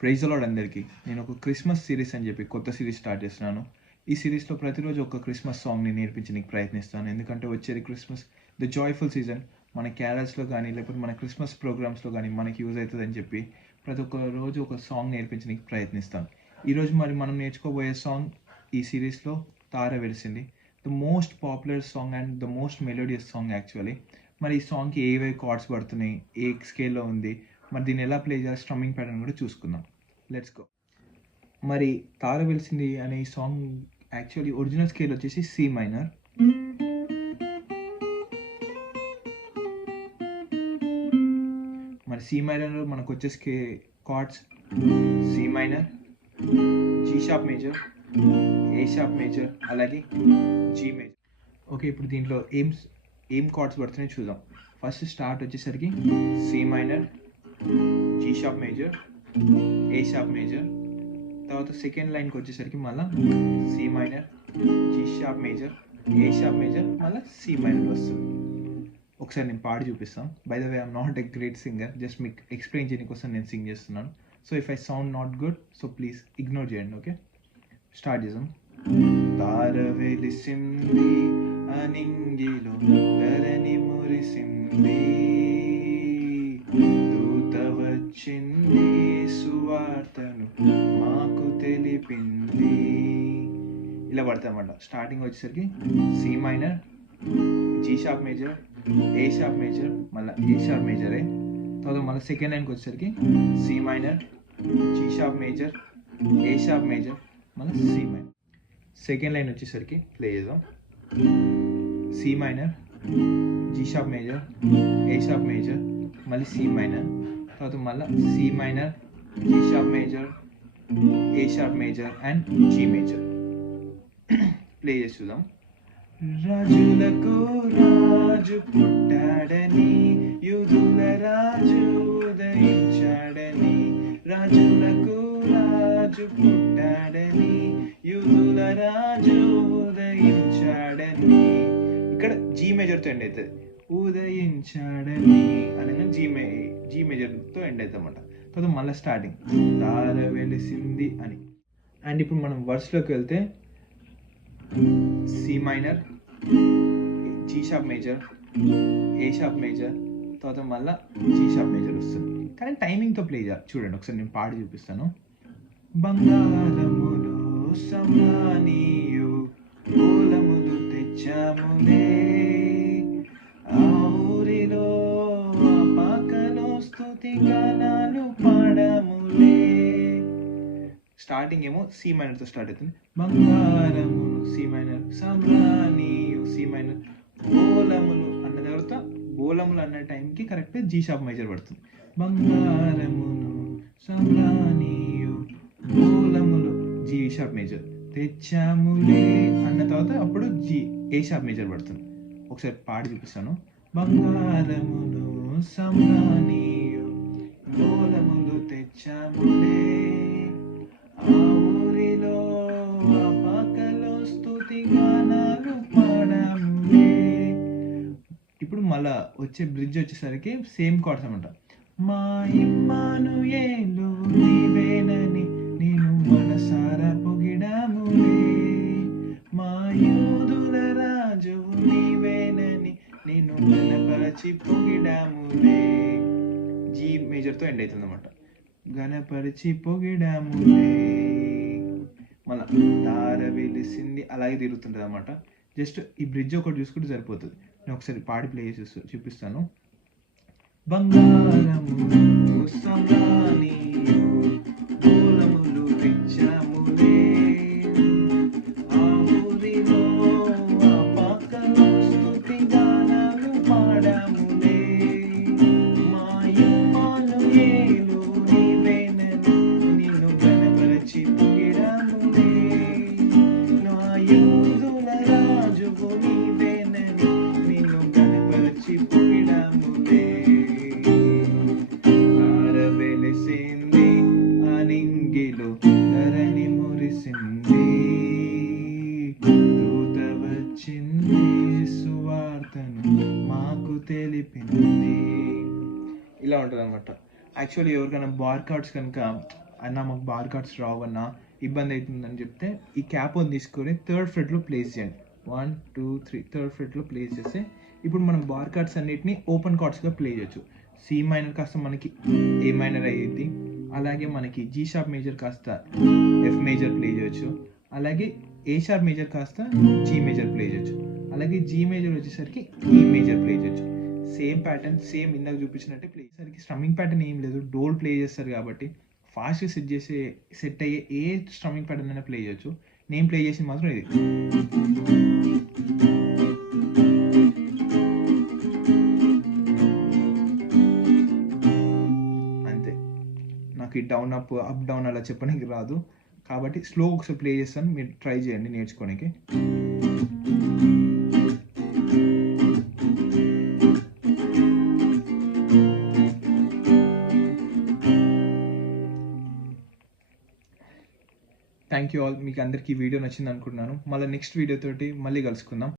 Praise the lord అందరికీ. నేను ఒక క్రిస్మస్ సిరీస్ అని చెప్పి కొత్త సిరీస్ స్టార్ట్ చేస్తున్నాను. ఈ సిరీస్లో ప్రతిరోజు ఒక క్రిస్మస్ సాంగ్ని నేర్పించడానికి ప్రయత్నిస్తాను. ఎందుకంటే వచ్చేది క్రిస్మస్, ద జాయ్ఫుల్ సీజన్. మన క్యారల్స్లో కానీ లేకపోతే మన క్రిస్మస్ ప్రోగ్రామ్స్లో కానీ మనకి యూజ్ అవుతుందని చెప్పి ప్రతి ఒక్క రోజు ఒక సాంగ్ నేర్పించడానికి ప్రయత్నిస్తాను. ఈరోజు మరి మనం నేర్చుకోబోయే సాంగ్ ఈ సిరీస్లో తార వెలిసింది. The most popular song and the most melodious song actually. మరి ఈ సాంగ్కి ఏవే కార్డ్స్ పడుతున్నాయి, ఏ స్కేల్లో ఉంది, మరి దీన్ని ఎలా ప్లే చేయాలి, స్ట్రమ్మింగ్ ప్యాటర్న్ కూడా చూసుకుందాం. Let's go. మరి తార వెలిసింది అనే ఈ సాంగ్ యాక్చువల్లీ ఒరిజినల్ స్కేల్ వచ్చేసి సి మైనర్. మరి సి మైనర్లో మనకు వచ్చే chords C minor, G sharp major, A sharp major, అలాగే జీ మేజర్. ఓకే, ఇప్పుడు దీంట్లో ఏం కార్డ్స్ పడుతున్నాయి చూద్దాం. ఫస్ట్ స్టార్ట్ వచ్చేసరికి C minor, G sharp major, A sharp major. తర్వాత సెకండ్ లైన్కి వచ్చేసరికి మళ్ళీ C minor, G sharp major, A sharp major, మళ్ళీ సి మైనర్ వస్తుంది. ఒకసారి నేను పాడి చూపిస్తాను. By the way I'm not a great singer, just మీకు ఎక్స్ప్లెయిన్ చేయడం కోసం నేను సింగ్ చేస్తున్నాను. So if I sound not good, so please ignore చేయండి. ఓకే, స్టార్ట్ చేద్దాం. తార వెలిసింది అనింగిలో ధరణి మురిసింది, దూత వచ్చింది సువార్తను మాకు తెలిపింది. ఇలా పడతామన్నమాట. స్టార్టింగ్ వచ్చేసరికి C minor, G sharp major, A sharp major, మళ్ళీ ఏ షార్ప్ మేజరే. తర్వాత మళ్ళీ సెకండ్ లైన్కి వచ్చేసరికి C minor, G sharp major, A sharp major, మళ్ళీ సి మైనర్. సెకండ్ లైన్ వచ్చేసరికి ప్లే చేద్దాం. C minor, G sharp major, A sharp major, మళ్ళీ సి మైనర్. తర్వాత మళ్ళీ C minor, G sharp major, A sharp major and G major. Play చేసి చూద్దాం. రాజులకు రాజు పుట్టాడని, యూదుల రాజు ఉదయించాడని, రాజులకు రాజు పుట్టాడని, యూదుల రాజు ఉదయించాడని. ఇక్కడ జీ మేజర్తో ఎండ్ అవుతుంది. ఉదయించాడని అనగా జీ మేజర్తో ఎండ్ అవుతుంది అన్నమాట. తర్వాత మళ్ళీ స్టార్టింగ్ తార వెలిసింది అని. అండ్ ఇప్పుడు మనం వర్స్లోకి వెళ్తే C minor, G sharp major, A sharp major, తర్వాత మళ్ళీ జీ షార్ప్ మేజర్ వస్తుంది. కానీ టైమింగ్తో ప్లే చేయాలి. చూడండి ఒకసారి నేను పాడి చూపిస్తాను. బంగారములు సమానీయు పూలములు తెచ్చాములే, ఆ ఊరిలో ఆ పాకలో స్తుతి గానాలు పాడాములే. స్టార్టింగ్ ఏమో సి మైనర్తో స్టార్ట్ అవుతుంది. బంగారములు సి మైనర్, సమ్రానీయు సి మైనర్, బోలములు అన్న తర్వాత బోలములు అన్న టైంకి కరెక్ట్గా జీ షార్ప్ మేజర్ పడుతుంది. బంగారములు సమ్రానీయు బోలములు జీ షార్ప్ మేజర్, తెచ్చాములే అన్న తర్వాత అప్పుడు ఏ షార్ప్ మేజర్ పడుతుంది. ఒకసారి పాడి చూపిస్తాను. బంగారములు సమ్రానీయు బోలములు తెచ్చాములే, ఆ ఊరిలో ఆ పాకలో స్తుతి గానాలు పాడాములే. ఇప్పుడు మళ్ళా వచ్చే బ్రిడ్జ్ వచ్చేసరికి సేమ్ కార్డ్స్ అనమాట. మా ఇమ్మానుయేలు నీవేనని నేను మనసారా పొగిడాములే, మా యూదుల రాజువు నీవేనని నేను గణపరచి పొగిడాములే. జీ మేజర్తో ఎండ్ అవుతుంది అన్నమాట. గణపరిచి పొగిడాములే. మళ్ళా తార వెలిసింది అలాగే తిరుగుతుంటుంది అన్నమాట. జస్ట్ ఈ బ్రిడ్జ్ ఒకటి చూసుకుంటే సరిపోతుంది. నేను ఒకసారి పాడి ప్లే చేసి చూపిస్తాను. బంగారములు సమ్రానీయు బోలములు తెచ్చాములే, ఆ ఊరిలో ఆ పాకలో స్తుతి గానాలు పాడాములే, మా ఇమ్మానుయేలు నీవేనని నిన్ను గణపరచి పొగిడాములే, నా యూదుల రాజువు నీవేనని నిన్ను గణపరచి పొగిడాములే. తార వెలిసింది అనింగిలో ధరణి మురిసింది, దూత వచ్చింది సువార్తను మాకు తెలిపింది. ఇలా ఉంటుంది అనమాట. యాక్చువల్లీ ఎవరికైనా బార్ కార్డ్స్ కనుక అన్న మాకు బార్ కార్డ్స్ రావన్న ఇబ్బంది అవుతుందని చెప్తే ఈ క్యాప్ అని తీసుకొని 3rd ఫ్రెట్లో ప్లేస్ చేయండి. 1 2 3 3rd ఫ్రెట్లో ప్లేస్ చేస్తే ఇప్పుడు మనం బార్ కార్డ్స్ అన్నిటిని ఓపెన్ కార్డ్స్గా ప్లే చేయొచ్చు. సి మైనర్ కాస్త మనకి ఏ మైనర్ అయ్యేది, అలాగే మనకి జీ షార్ప్ మేజర్ కాస్త ఎఫ్ మేజర్ ప్లే చేయొచ్చు, అలాగే ఏ షార్ప్ మేజర్ కాస్త జీ మేజర్ ప్లే చేయొచ్చు, అలాగే జీ మేజర్ వచ్చేసరికి ఈ మేజర్ ప్లే చేయొచ్చు. సేమ్ ప్యాటర్న్ సేమ్ ఇందాక చూపించినట్టే ప్లే చేసరికి స్ట్రమ్మింగ్ ప్యాటర్న్ ఏం లేదు, డోల్ ప్లే చేస్తారు కాబట్టి ఫాస్ట్గా సెట్ అయ్యే ఏ స్ట్రమ్మింగ్ ప్యాటర్న్ అయినా ప్లే చేయొచ్చు. నేను ప్లే చేసింది మాత్రం ఇది. అంతే, నాకు ఈ డౌన్ అప్ డౌన్ అలా చెప్పడానికి రాదు కాబట్టి స్లో ఒకసారి ప్లే చేస్తాను, మీరు ట్రై చేయండి నేర్చుకోనికి. Thank you all. మీకు అందరికీ వీడియో నచ్చింది అనుకుంటున్నాను. మళ్ళీ నెక్స్ట్ వీడియో తోటి మళ్ళీ కలుసుకుందాం.